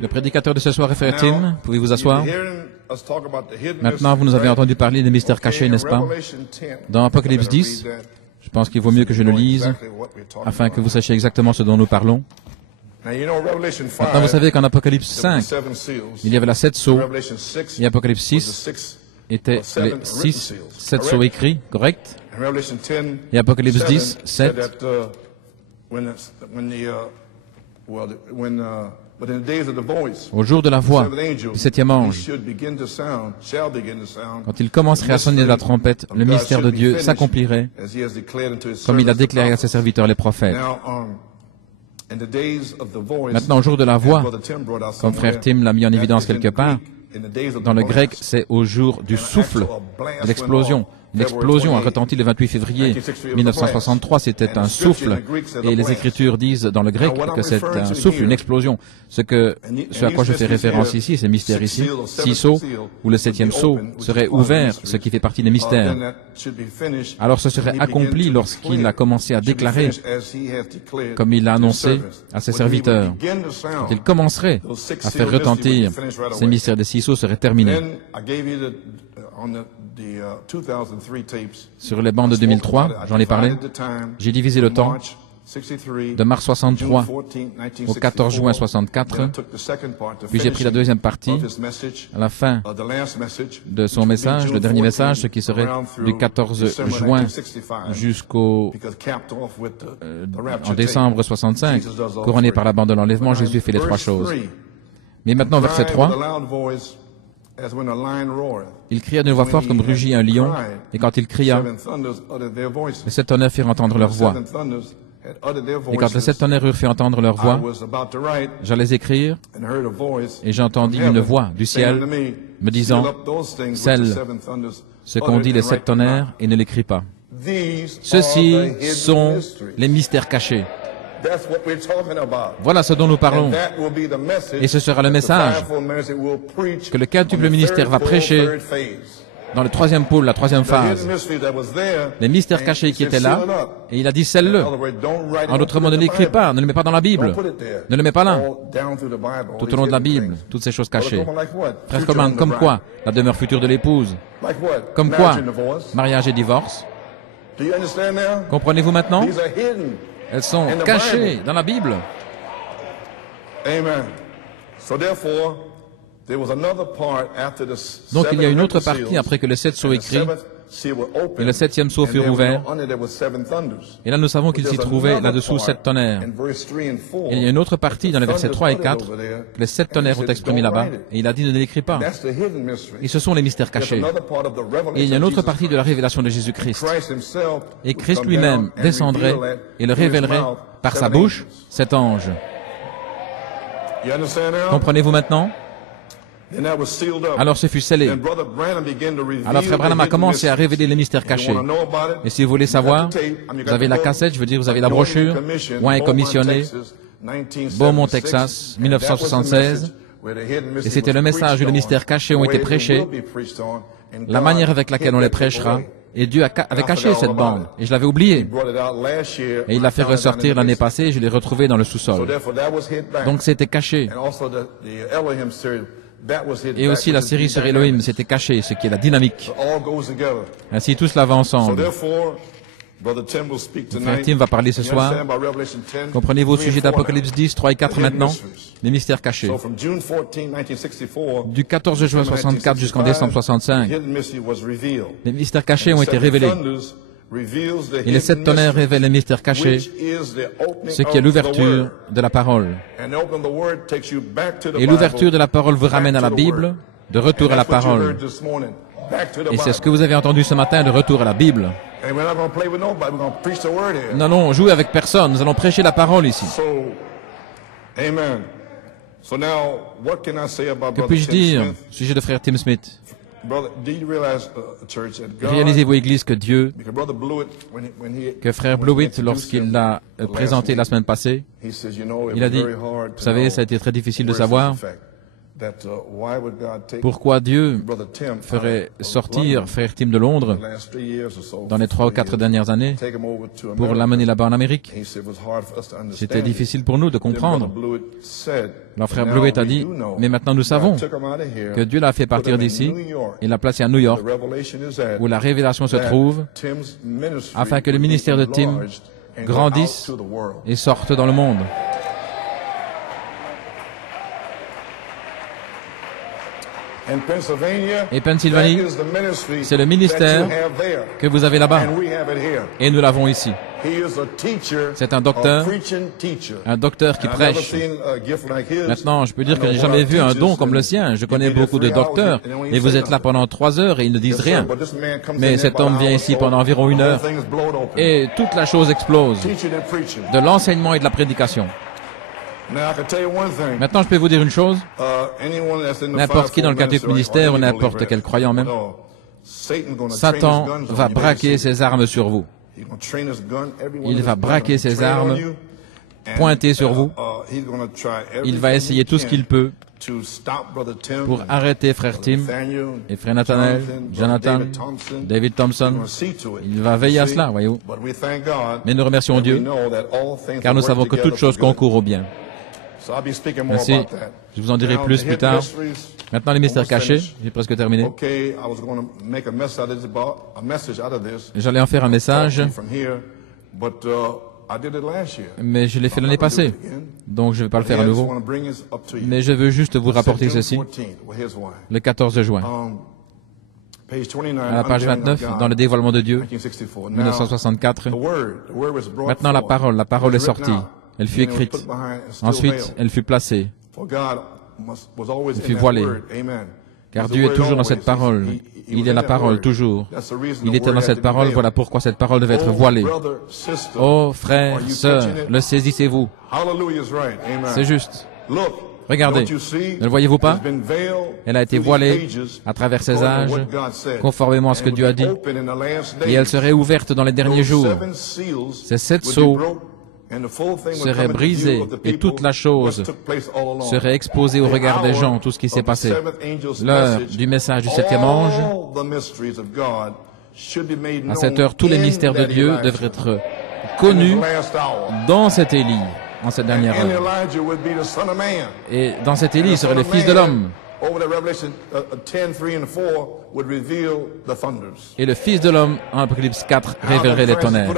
Le prédicateur de ce soir est Frère Tim. Pouvez vous asseoir? Maintenant, vous nous avez entendu parler des mystères cachés, n'est-ce pas? Dans Apocalypse 10, je pense qu'il vaut mieux que je le lise, afin que vous sachiez exactement ce dont nous parlons. Maintenant, vous savez qu'en Apocalypse 5, il y avait la 7 sceaux, et Apocalypse 6 était les 7 sceaux écrits, correct? Et Apocalypse 10, 7, au jour de la voix du septième ange, quand il commencerait à sonner la trompette, le mystère de Dieu s'accomplirait, comme il a déclaré à ses serviteurs les prophètes. Maintenant, au jour de la voix, comme Frère Tim l'a mis en évidence quelque part, dans le grec, c'est au jour du souffle, de l'explosion. L'explosion a retenti le 28 février 1963, c'était un souffle, et les Écritures disent dans le grec que c'est un souffle, une explosion. Ce à quoi je fais référence ici, ces mystères ici, 6 sceaux, où le 7e sceau serait ouvert, ce qui fait partie des mystères. Alors ce serait accompli lorsqu'il a commencé à déclarer, comme il l'a annoncé à ses serviteurs, quand il commencerait à faire retentir ces mystères des 6 sceaux seraient terminés. Sur les bandes de 2003, j'en ai parlé, j'ai divisé le temps de mars 63 au 14 juin 64, puis j'ai pris la deuxième partie à la fin de son message, le dernier message, ce qui serait du 14 juin jusqu'au en décembre 65, couronné par la bande de l'enlèvement. Jésus fait les 3 choses. Mais maintenant, verset 3, il cria d'une voix forte comme rugit un lion, et quand il cria, les 7 tonnerres firent entendre leur voix. Et quand les 7 tonnerres eurent fait entendre leur voix, j'allais écrire, et j'entendis une voix du ciel me disant, scelle ce qu'ont dit les 7 tonnerres et ne l'écris pas. Ceux-ci sont les mystères cachés. Voilà ce dont nous parlons. Et ce sera le message que le quintuple ministère va prêcher dans le 3e pôle, la 3e phase. Les mystères cachés qui étaient là, et il a dit, scelle-le. En d'autres mots, ne l'écris pas, ne le mets pas dans la Bible. Ne le mets pas là. Tout au long de la Bible, toutes ces choses cachées. Frère Coman, comme quoi la demeure future de l'épouse? Comme quoi mariage et divorce? Comprenez-vous maintenant? Elles sont cachées dans la Bible. Donc il y a une autre partie après que les 7 sceaux écrits et le 7e sceau fut ouvert. Et là nous savons qu'il s'y trouvait là-dessous 7 tonnerres. Et il y a une autre partie dans les versets 3 et 4 que les 7 tonnerres ont exprimé là-bas. Et il a dit ne l'écris pas. Et ce sont les mystères cachés. Et il y a une autre partie de la révélation de Jésus-Christ. Et Christ lui-même descendrait et le révélerait par sa bouche, cet ange. Comprenez-vous maintenant? Alors ce fut scellé. Alors Frère Branham a commencé à révéler les mystères cachés. Et si vous voulez savoir, vous avez la cassette, je veux dire, vous avez la brochure, Oint et commissionné, Beaumont, Texas, 1976. Et c'était le message où les mystères cachés ont été prêchés, la manière avec laquelle on les prêchera. Et Dieu avait caché cette bande, et je l'avais oublié. Et il l'a fait ressortir l'année passée, et je l'ai retrouvé dans le sous-sol. Donc c'était caché. Et aussi la série sur Elohim, c'était caché, ce qui est la dynamique. Ainsi tout cela va ensemble. Frère Tim va parler ce soir. Comprenez-vous au sujet d'Apocalypse 10, 3 et 4 maintenant? Les mystères cachés. Du 14 juin 64 jusqu'en décembre 65, les mystères cachés ont été révélés. Et les 7 tonnerres révèlent les mystères cachés, ce qui est l'ouverture de la parole. Et l'ouverture de la parole vous ramène à la Bible, de retour à la parole. Et c'est ce que vous avez entendu ce matin, de retour à la Bible. Nous n'allons jouer avec personne, nous allons prêcher la parole ici. Que puis-je dire au sujet de Frère Tim Smith? Réalisez-vous, Église, que Dieu, que Frère Blewett, lorsqu'il l'a présenté la semaine passée, il a dit, vous savez, ça a été très difficile de savoir, Pourquoi Dieu ferait sortir frère Tim de Londres dans les 3 ou 4 dernières années pour l'amener là-bas en Amérique? C'était difficile pour nous de comprendre. Alors frère Blewett a dit, mais maintenant nous savons que Dieu l'a fait partir d'ici et l'a placé à New York, où la révélation se trouve, afin que le ministère de Tim grandisse et sorte dans le monde. Et Pennsylvanie, c'est le ministère que vous avez là-bas. Et nous l'avons ici. C'est un docteur qui prêche. Maintenant, je peux dire que je n'ai jamais vu un don comme le sien. Je connais beaucoup de docteurs, et vous êtes là pendant 3 heures et ils ne disent rien. Mais cet homme vient ici pendant environ 1 heure, et toute la chose explose, de l'enseignement et de la prédication. Maintenant, je peux vous dire une chose. N'importe qui dans le quintuple ministère, ou n'importe quel croyant même, Satan va braquer ses armes sur vous. Il va braquer ses armes, pointer sur vous. Il va essayer tout ce qu'il peut pour arrêter frère Tim et frère Nathanael, Jonathan, David Thompson. Il va veiller à cela, voyez-vous. Mais nous remercions Dieu, car nous savons que toute chose concourt au bien. Merci. Je vous en dirai plus tard. Maintenant, les mystères cachés. J'ai presque terminé. J'allais en faire un message, mais je l'ai fait l'année passée. Donc, je ne vais pas le faire à nouveau. Mais je veux juste vous rapporter ceci. Le 14 juin. À la page 29, dans le dévoilement de Dieu, 1964. Maintenant, la parole est sortie. Elle fut écrite. Ensuite, elle fut placée. Elle fut voilée. Car Dieu est toujours dans cette parole. Il est la parole, toujours. Il était dans cette parole, voilà pourquoi cette parole devait être voilée. Oh, frères, sœurs, le saisissez-vous. C'est juste. Regardez, ne le voyez-vous pas? Elle a été voilée à travers ces âges, conformément à ce que Dieu a dit. Et elle serait ouverte dans les derniers jours. Ces 7 sceaux serait brisé et toute la chose serait exposée au regard des gens, tout ce qui s'est passé. L'heure du message du 7e ange, à cette heure, tous les mystères de Dieu devraient être connus dans cet Élie, en cette dernière heure. Et dans cet Élie, il serait le Fils de l'homme. Et le Fils de l'homme, en Apocalypse 4, révélerait les tonnerres.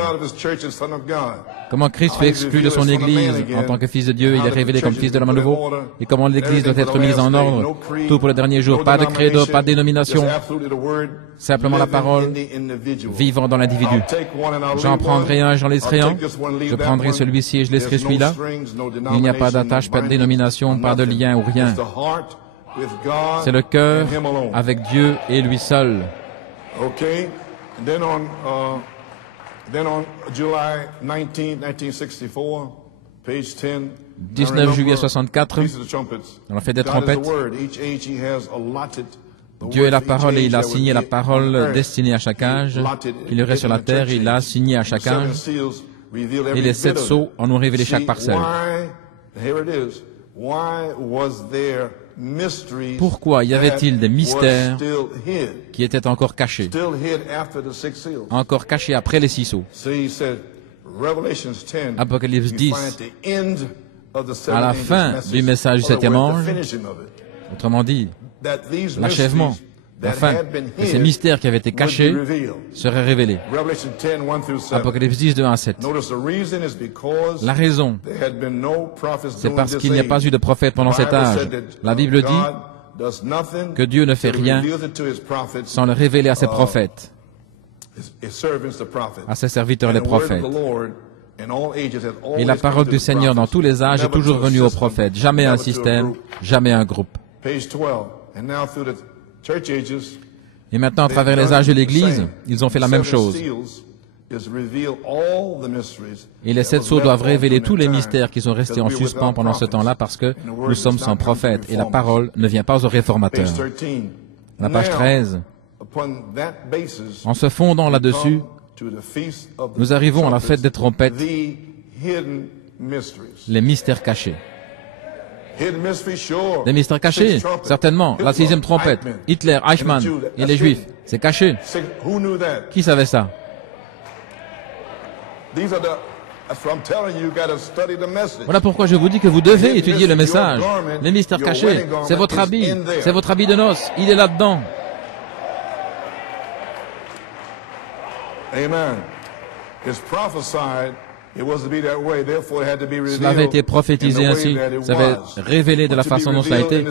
Comment Christ fut exclu de son Église en tant que Fils de Dieu, il est révélé comme Fils de l'homme à nouveau. Et comment l'Église doit être mise en ordre. Tout pour le dernier jour. Pas de credo, pas de dénomination. Simplement la parole vivant dans l'individu. J'en prendrai un, j'en laisserai un. Je prendrai celui-ci et je laisserai celui-là. Il n'y a pas d'attache, pas de dénomination, pas de lien ou rien. C'est le cœur avec Dieu et lui seul. 19 juillet 64, on a fait des trompettes. Dieu est la parole et il a signé la parole destinée à chaque âge. Il irait sur la terre, il l'a signé à chaque âge. Et les 7 sceaux en ont révélé chaque parcelle. Pourquoi y avait-il des mystères qui étaient encore cachés après les 6 sceaux? Apocalypse 10, à la fin du message du 7e ange, autrement dit, l'achèvement, la fin de ces mystères qui avaient été cachés seraient révélés. Apocalypse 10, de 1 à 7. La raison, c'est parce qu'il n'y a pas eu de prophète pendant cet âge. La Bible dit que Dieu ne fait rien sans le révéler à ses prophètes, à ses serviteurs les prophètes. Et la parole du Seigneur dans tous les âges est toujours venue aux prophètes. Jamais un système, jamais un groupe. Et maintenant, à travers les âges de l'Église, ils ont fait la même chose. Et les 7 sceaux doivent révéler tous les mystères qui sont restés en suspens pendant ce temps-là parce que nous sommes sans prophète et la parole ne vient pas aux réformateurs. La page 13. En se fondant là-dessus, nous arrivons à la fête des trompettes, les mystères cachés. Des mystères cachés, certainement. La 6e trompette, Hitler, Eichmann et les Juifs. C'est caché. Qui savait ça? Voilà pourquoi je vous dis que vous devez étudier le message. Les mystères cachés, c'est votre habit de noces. Il est là-dedans. Amen. Cela avait été prophétisé ainsi, ça avait révélé de la façon dont cela a été,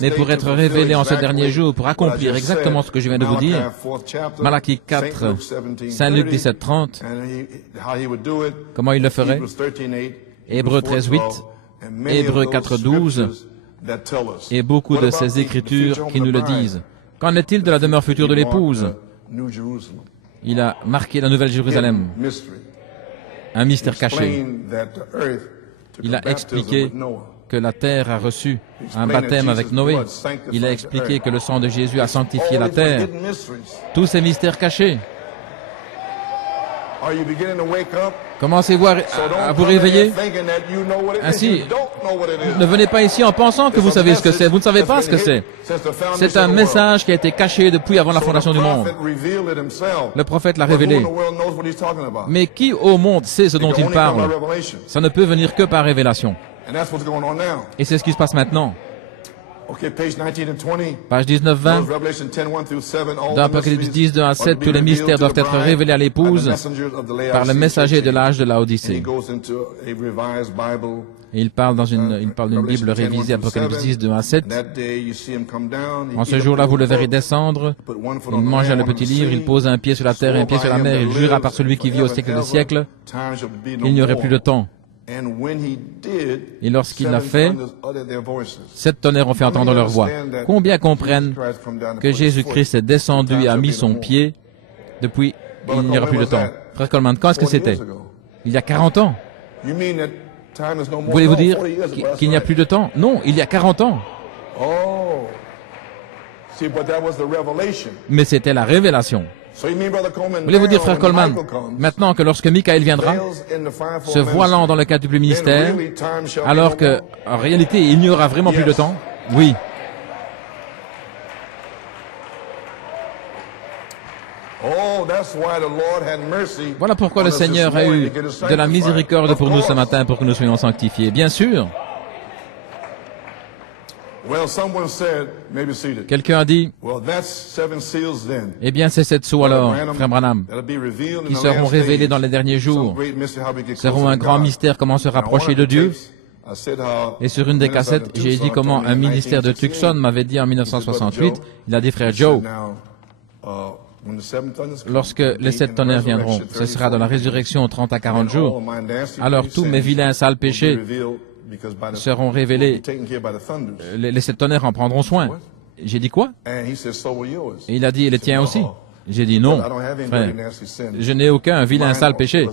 mais pour être révélé en ce dernier jour, pour accomplir exactement ce que je viens de vous dire, Malachie 4, Saint Luc 17, 30, comment il le ferait? Hébreux 13, 8, Hébreux 4, 12, et beaucoup de ces écritures qui nous le disent. Qu'en est-il de la demeure future de l'épouse? Il a marqué la Nouvelle Jérusalem. Un mystère caché. Il a expliqué que la terre a reçu un baptême avec Noé. Il a expliqué que le sang de Jésus a sanctifié la terre. Tous ces mystères cachés. Commencez-vous à vous réveiller? Ainsi, ne venez pas ici en pensant que vous savez ce que c'est. Vous ne savez pas ce que c'est. C'est un message qui a été caché depuis avant la fondation du monde. Le prophète l'a révélé. Mais qui au monde sait ce dont il parle? Ça ne peut venir que par révélation. Et c'est ce qui se passe maintenant. Page 19-20, dans Apocalypse 10, 2 à 7, tous les mystères doivent être révélés à l'épouse par le messager de l'âge de Laodicée. Et il parle d'une Bible révisée, Apocalypse 10, 2 à 7. En ce jour-là, vous le verrez descendre. Il mangea le petit livre, il pose un pied sur la terre et un pied sur la mer, il jura par celui qui vit au siècle des siècles, il n'y aurait plus de temps. Et lorsqu'il l'a fait, 7 tonnerres ont fait entendre leur voix. Combien comprennent que Jésus-Christ est descendu et a mis son pied depuis il n'y aura plus de temps? Frère Coleman, quand est-ce que c'était? Il y a 40 ans. Voulez-vous dire qu'il n'y a plus de temps? Non, il y a 40 ans. Mais c'était la révélation. Voulez-vous dire, frère Coleman, maintenant que lorsque Michael viendra, se voilant dans le quadruple ministère, alors que, en réalité, il n'y aura vraiment plus de temps? Oui. Voilà pourquoi le Seigneur a eu de la miséricorde pour nous ce matin, pour que nous soyons sanctifiés. Bien sûr. Quelqu'un a dit, eh bien c'est 7 sceaux alors, frère Branham, qui seront révélés dans les derniers jours, seront un grand mystère comment se rapprocher de Dieu. Et sur une des cassettes, j'ai dit comment un ministère de Tucson m'avait dit en 1968, il a dit, frère Joe, lorsque les 7 tonnerres viendront, ce sera dans la résurrection 30 à 40 jours, alors tous mes vilains sales péchés seront révélés. Les 7 tonnerres en prendront soin. J'ai dit quoi? Et il a dit, et les tiens aussi? J'ai dit non, frère, je n'ai aucun vilain sale péché.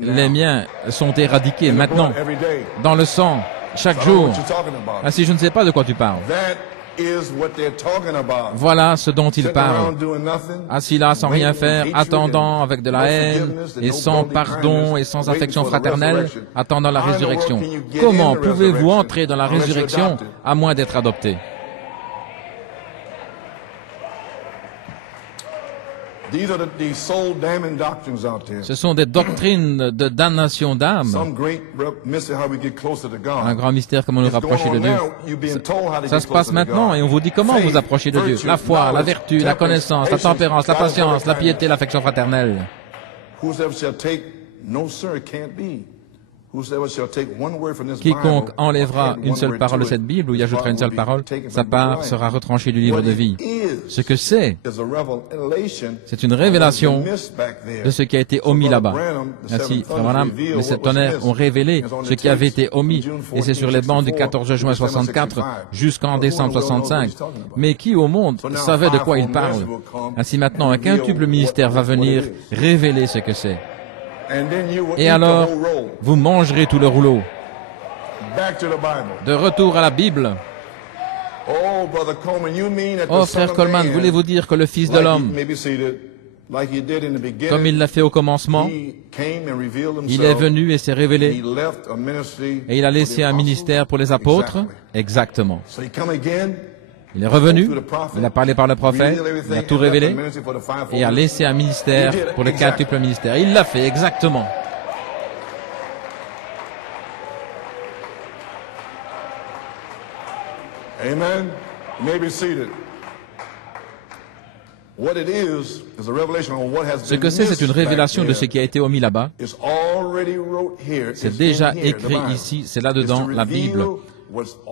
Les miens sont éradiqués maintenant, dans le sang, chaque jour. Ainsi, je ne sais pas de quoi tu parles. Voilà ce dont il parle. Assis là sans rien faire, attendant avec de la haine et sans pardon et sans affection fraternelle, attendant la résurrection. Comment pouvez-vous entrer dans la résurrection à moins d'être adopté? Ce sont des doctrines de damnation d'âme. Un grand mystère, comment nous rapprocher de Dieu. Ça se passe maintenant et on vous dit comment vous approcher de Dieu. La foi, la vertu, la connaissance, la tempérance, la patience, la piété, l'affection fraternelle. Quiconque enlèvera une seule parole de cette Bible ou y ajoutera une seule parole, sa part sera retranchée du livre de vie. Ce que c'est une révélation de ce qui a été omis là-bas. Ainsi, frère Branham, les 7 tonnerres ont révélé ce qui avait été omis, et c'est sur les bancs du 14 juin 64 jusqu'en décembre 65. Mais qui au monde savait de quoi il parle? Ainsi maintenant, un quintuple ministère va venir révéler ce que c'est. Et alors, vous mangerez tout le rouleau. De retour à la Bible. Oh, frère Coleman, voulez-vous dire que le Fils de l'homme, Comme il l'a fait au commencement, il est venu et s'est révélé, et il a laissé un ministère pour les apôtres. Exactement. Il est revenu, il a parlé par le prophète, il a tout révélé, et a laissé un ministère pour le quintuple ministère. Il l'a fait, exactement. Amen. You may be seated. Ce que c'est une révélation de ce qui a été omis là-bas. C'est déjà écrit ici, c'est là-dedans, la Bible.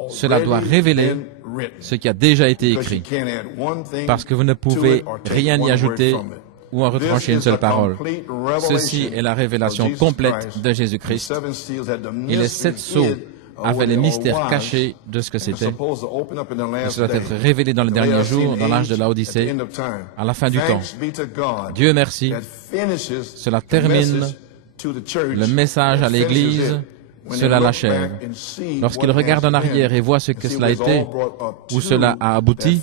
Cela doit révéler ce qui a déjà été écrit, parce que vous ne pouvez rien y ajouter ou en retrancher une seule parole. Ceci est la révélation complète de Jésus-Christ. Et les 7 sceaux avaient les mystères cachés de ce que c'était. Et cela doit être révélé dans les derniers jours, dans l'âge de l'Odyssée, à la fin du temps. Dieu merci, cela termine le message à l'Église, cela l'achève. Lorsqu'il regarde en arrière et voit ce que cela a été, où cela a abouti,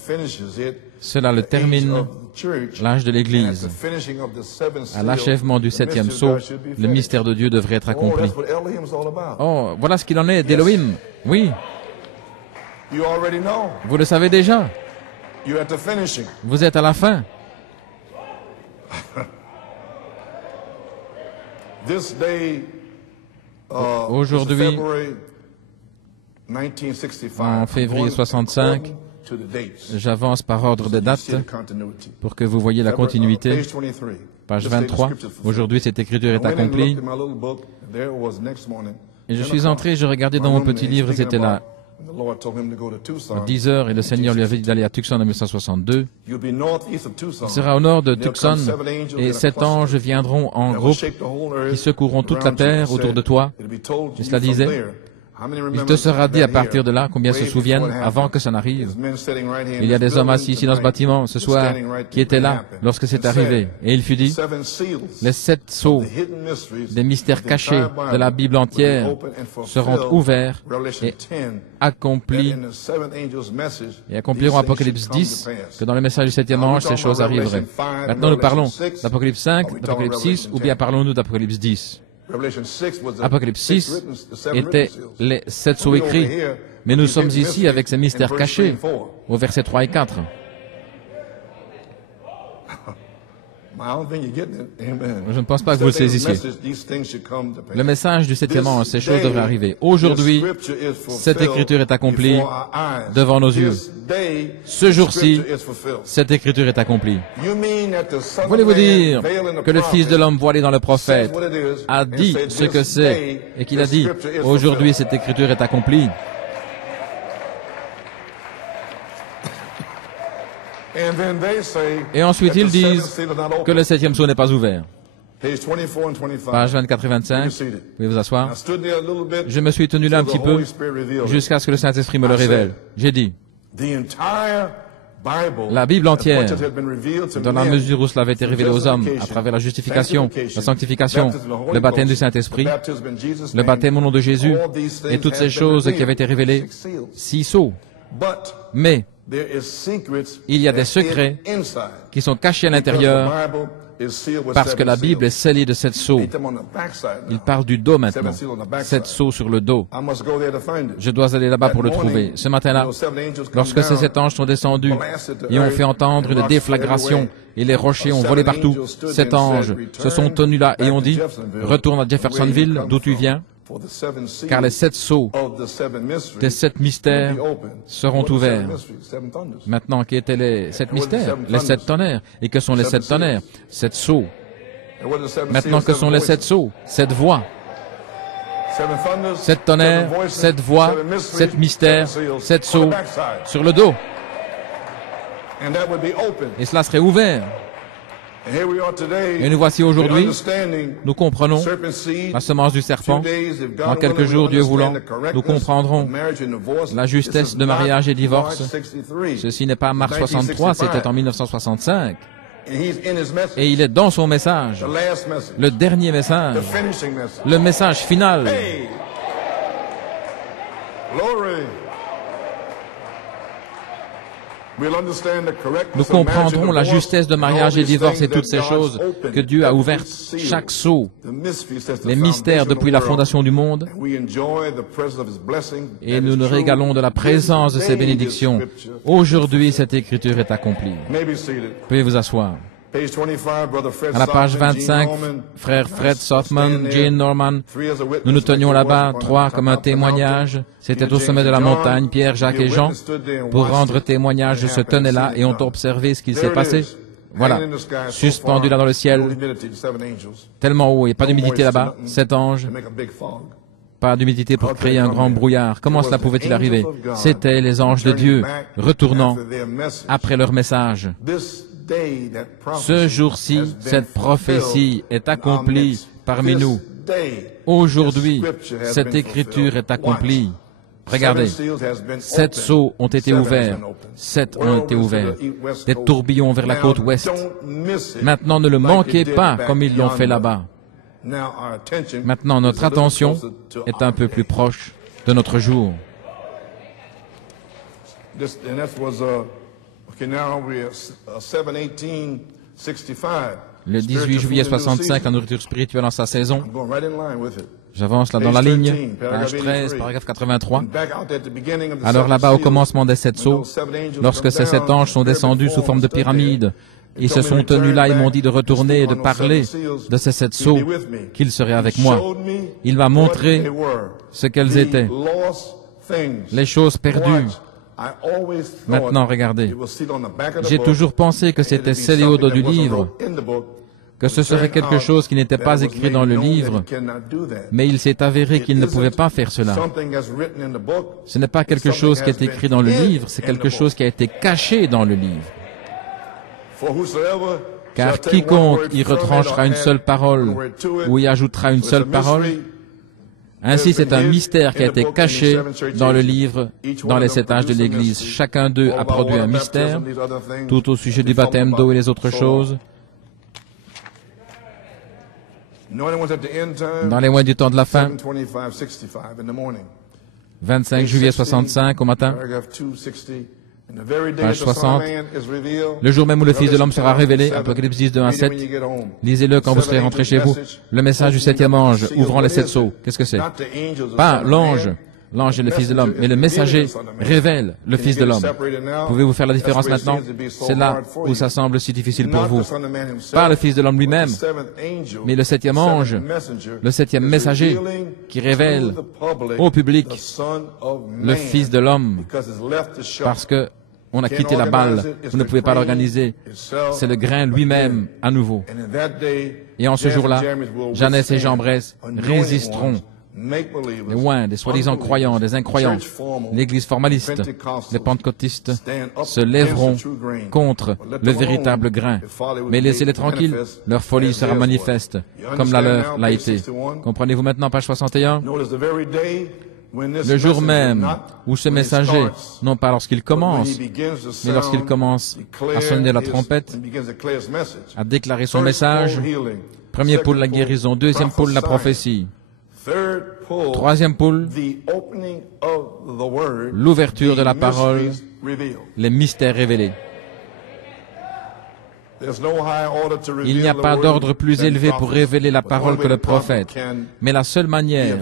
cela le termine, l'âge de l'Église. À l'achèvement du 7e sceau, le mystère de Dieu devrait être accompli. Oh, voilà ce qu'il en est d'Élohim. Oui. Vous le savez déjà. Vous êtes à la fin. Aujourd'hui, en février 65, j'avance par ordre de date pour que vous voyez la continuité. Page 23. Aujourd'hui, cette écriture est accomplie. Et je suis entré, je regardais dans mon petit livre, c'était là à 10 heures, et le Seigneur lui avait dit d'aller à Tucson en 1962. Il sera au nord de Tucson, et 7 anges viendront en groupe qui secoueront toute la terre autour de toi. Et cela disait, il te sera dit à partir de là, combien se souviennent, avant que ça n'arrive. Il y a des hommes assis ici dans ce bâtiment, ce soir, qui étaient là lorsque c'est arrivé. Et il fut dit, les 7 sceaux des mystères cachés de la Bible entière seront ouverts et accomplis, et accompliront Apocalypse 10, que dans le message du 7e ange, ces choses arriveraient. Maintenant, nous parlons d'Apocalypse 5, d'Apocalypse 6, ou bien parlons-nous d'Apocalypse 10. Apocalypse 6 était les 7 sceaux écrits, mais nous sommes ici avec ces mystères cachés, au verset 3 et 4. Je ne pense pas que vous le saisissiez. Le message du 7e ange, ces choses devraient arriver. Aujourd'hui, cette écriture est accomplie devant nos yeux. Ce jour-ci, cette écriture est accomplie. Voulez-vous dire que le Fils de l'homme voilé dans le prophète a dit ce que c'est et qu'il a dit, aujourd'hui, cette écriture est accomplie? Et ensuite, ils disent que le 7e sceau n'est pas ouvert. Pages 24 et 25, vous pouvez vous asseoir. Je me suis tenu là un petit peu jusqu'à ce que le Saint-Esprit me le révèle. J'ai dit, la Bible entière, dans la mesure où cela avait été révélé aux hommes, à travers la justification, la sanctification, le baptême du Saint-Esprit, le baptême au nom de Jésus, et toutes ces choses qui avaient été révélées, 6 sceaux. Mais il y a des secrets qui sont cachés à l'intérieur parce que la Bible est scellée de 7 sceaux. Il parle du dos maintenant. 7 sceaux sur le dos. Je dois aller là-bas pour le trouver. Ce matin-là, lorsque ces 7 anges sont descendus et ont fait entendre une déflagration et les rochers ont volé partout, 7 anges se sont tenus là et ont dit, retourne à Jeffersonville, d'où tu viens, car les 7 sceaux des 7 mystères seront ouverts. Maintenant, qui étaient les 7 mystères? Les 7 tonnerres. Et que sont les 7 tonnerres? 7 sceaux. Maintenant, que sont les 7 sceaux? 7 voix. 7 tonnerres, 7 voix, 7 mystères, 7 sceaux sur le dos. Et cela serait ouvert. Et nous voici aujourd'hui, nous comprenons la semence du serpent. Dans quelques jours, Dieu voulant, nous comprendrons la justesse de mariage et divorce. Ceci n'est pas mars 63, c'était en 1965. Et il est dans son message, le dernier message, le message final. Nous comprendrons la justesse de mariage et divorce et toutes ces choses que Dieu a ouvertes, chaque sceau, les mystères depuis la fondation du monde, et nous nous régalons de la présence de ces bénédictions. Aujourd'hui, cette écriture est accomplie. Veuillez vous asseoir. À la page 25, frère Fred Sothman, Jane Norman, nous nous tenions là-bas, trois comme un témoignage. C'était au sommet de la montagne, Pierre, Jacques et Jean. Pour rendre témoignage, je se tenais là et ont observé ce qu'il s'est passé. Voilà, suspendu là dans le ciel, tellement haut, il n'y a pas d'humidité là-bas, 7 anges. Pas d'humidité pour créer un grand brouillard. Comment cela pouvait-il arriver? C'étaient les anges de Dieu, retournant après leur message. Ce jour-ci, cette prophétie est accomplie parmi nous. Aujourd'hui, cette écriture est accomplie. Regardez, 7 sceaux ont été ouverts. 7 ont été ouverts. Des tourbillons vers la côte ouest. Maintenant, ne le manquez pas comme ils l'ont fait là-bas. Maintenant, notre attention est un peu plus proche de notre jour. Le 18 juillet 65, la nourriture spirituelle en sa saison. J'avance là dans la ligne, page 13, paragraphe 83. Alors là-bas, au commencement des 7 sceaux, lorsque ces 7 anges sont descendus sous forme de pyramide, ils se sont tenus là et m'ont dit de retourner et de parler de ces 7 sceaux, qu'ils seraient avec moi. Il m'a montré ce qu'elles étaient, les choses perdues. Maintenant, regardez, j'ai toujours pensé que c'était scellé au dos du livre, que ce serait quelque chose qui n'était pas écrit dans le livre, mais il s'est avéré qu'il ne pouvait pas faire cela. Ce n'est pas quelque chose qui est écrit dans le livre, c'est quelque chose qui a été caché dans le livre. Car quiconque y retranchera une seule parole ou y ajoutera une seule parole, ainsi c'est un mystère qui a été caché dans le livre, dans les 7 âges de l'Église. Chacun d'eux a produit un mystère, tout au sujet du baptême d'eau et les autres choses. Dans les mois du temps de la fin, 25 juillet 65 au matin, page 60, le jour même où le Fils de l'homme sera révélé, Apocalypse 10, 2 à 7, lisez-le quand vous serez rentré chez vous, le message du 7e ange ouvrant les 7 sceaux. Qu'est-ce que c'est? Pas l'ange, l'ange est le Fils de l'homme, mais le messager révèle le Fils de l'homme. Pouvez-vous faire la différence maintenant? C'est là où ça semble si difficile pour vous. Pas le Fils de l'homme lui-même, mais le 7e ange, le 7e messager qui révèle au public le Fils de l'homme, parce que on a quitté la balle, vous ne pouvez pas l'organiser. C'est le grain lui-même à nouveau. Et en ce jour-là, Jeannès et Jean-Bresse résisteront. Les oins, des soi-disant croyants, des incroyants, l'Église formaliste, les pentecôtistes se lèveront contre le véritable grain. Mais laissez-les tranquilles, leur folie sera manifeste, comme la leur l'a été. Comprenez-vous maintenant, page 61? Le jour même où ce messager, non pas lorsqu'il commence, mais lorsqu'il commence à sonner la trompette, à déclarer son message, premier pôle la guérison, deuxième pôle la prophétie, troisième pôle, l'ouverture de la parole, les mystères révélés. Il n'y a pas d'ordre plus élevé pour révéler la parole que le prophète, mais la seule manière